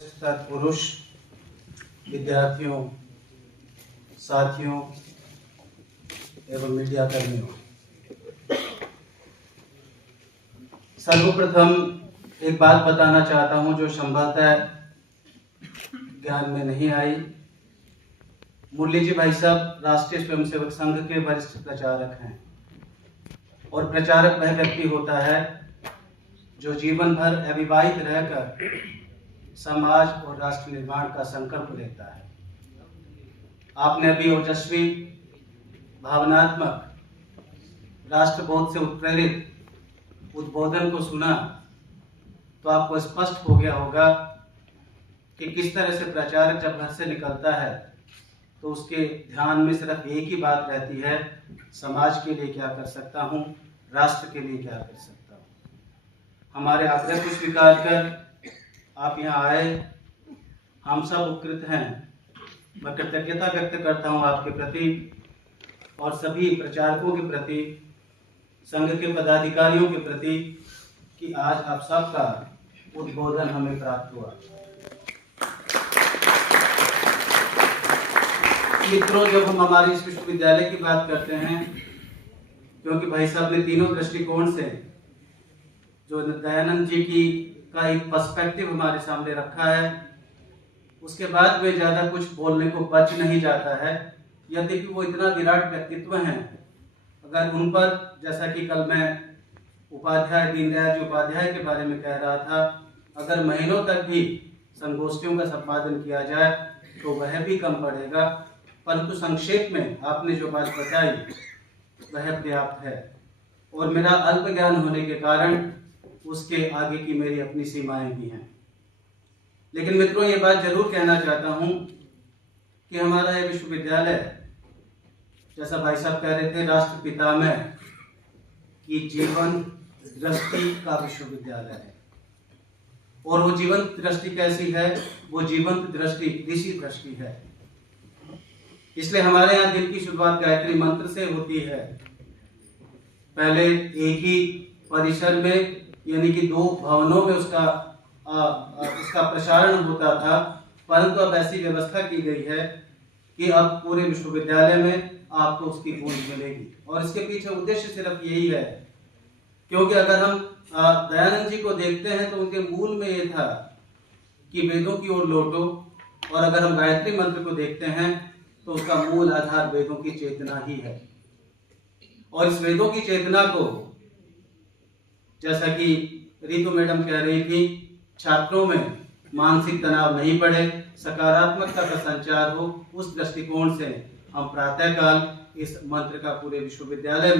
पुरुष विद्यार्थियों, साथियों एवं मीडिया कर्मियों, सर्वप्रथम एक बात बताना चाहता हूं जो संभवतः ज्ञान में नहीं आई। मुरली जी भाई साहब राष्ट्रीय स्वयंसेवक संघ के वरिष्ठ प्रचारक हैं और प्रचारक वह व्यक्ति होता है जो जीवन भर अविवाहित रहकर समाज और राष्ट्र निर्माण का संकल्प लेता है। आपने अभी ओजस्वी, भावनात्मक, राष्ट्रबोध से उत्प्रेरित उद्बोधन को सुना तो आपको स्पष्ट हो गया होगा कि किस तरह से प्रचारक जब घर से निकलता है तो उसके ध्यान में सिर्फ एक ही बात रहती है, समाज के लिए क्या कर सकता हूँ, राष्ट्र के लिए क्या कर सकता हूँ। हमारे आग्रह को स्वीकार कर आप यहाँ आए, हम सब उपकृत हैं। मैं कृतज्ञता व्यक्त करता हूँ आपके प्रति और सभी प्रचारकों के प्रति, संघ के पदाधिकारियों के प्रति कि आज आप सबका उद्बोधन हमें प्राप्त हुआ। मित्रों, जब हम हमारे इस विश्वविद्यालय की बात करते हैं, क्योंकि भाई साहब ने तीनों दृष्टिकोण से जो दयानंद जी की का एक पर्सपेक्टिव हमारे सामने रखा है, उसके बाद में ज्यादा कुछ बोलने को बच नहीं जाता है। यद्यपि वो इतना विराट व्यक्तित्व हैं, अगर उन पर, जैसा कि कल मैं उपाध्याय, दीनदयाल जी उपाध्याय के बारे में कह रहा था, अगर महीनों तक भी संगोष्ठियों का संपादन किया जाए तो वह भी कम पड़ेगा। परंतु संक्षेप में आपने जो बात बताई वह पर्याप्त है और मेरा अल्प ज्ञान होने के कारण उसके आगे की मेरी अपनी सीमाएं भी हैं। लेकिन मित्रों, ये बात जरूर कहना चाहता हूं कि हमारा यह विश्वविद्यालय, जैसा भाई साहब कह रहे थे, राष्ट्रपिता में की जीवन दृष्टि का विश्वविद्यालय है। और वो जीवंत दृष्टि कैसी है? वो जीवंत दृष्टि ऋषि दृष्टि है। इसलिए हमारे यहाँ दिन की शुरुआत गायत्री मंत्र से होती है। पहले एक ही परिसर में, यानी कि 2 भवनों में उसका प्रसारण होता था, परंतु अब ऐसी व्यवस्था की गई है कि अब पूरे विश्वविद्यालय में आपको उसकी गूंज मिलेगी। और इसके पीछे उद्देश्य सिर्फ यही है, क्योंकि अगर हम दयानंद जी को देखते हैं तो उनके मूल में ये था कि वेदों की ओर लौटो, और अगर हम गायत्री मंत्र को देखते हैं तो उसका मूल आधार वेदों की चेतना ही है। और इस वेदों की चेतना को, जैसा कि रितु मैडम कह रही थी, छात्रों में मानसिक तनाव नहीं बढ़े, सकारात्मकता का संचार हो, उस दृष्टिकोण से हम प्रातःकाल इस मंत्र का पूरे विश्वविद्यालय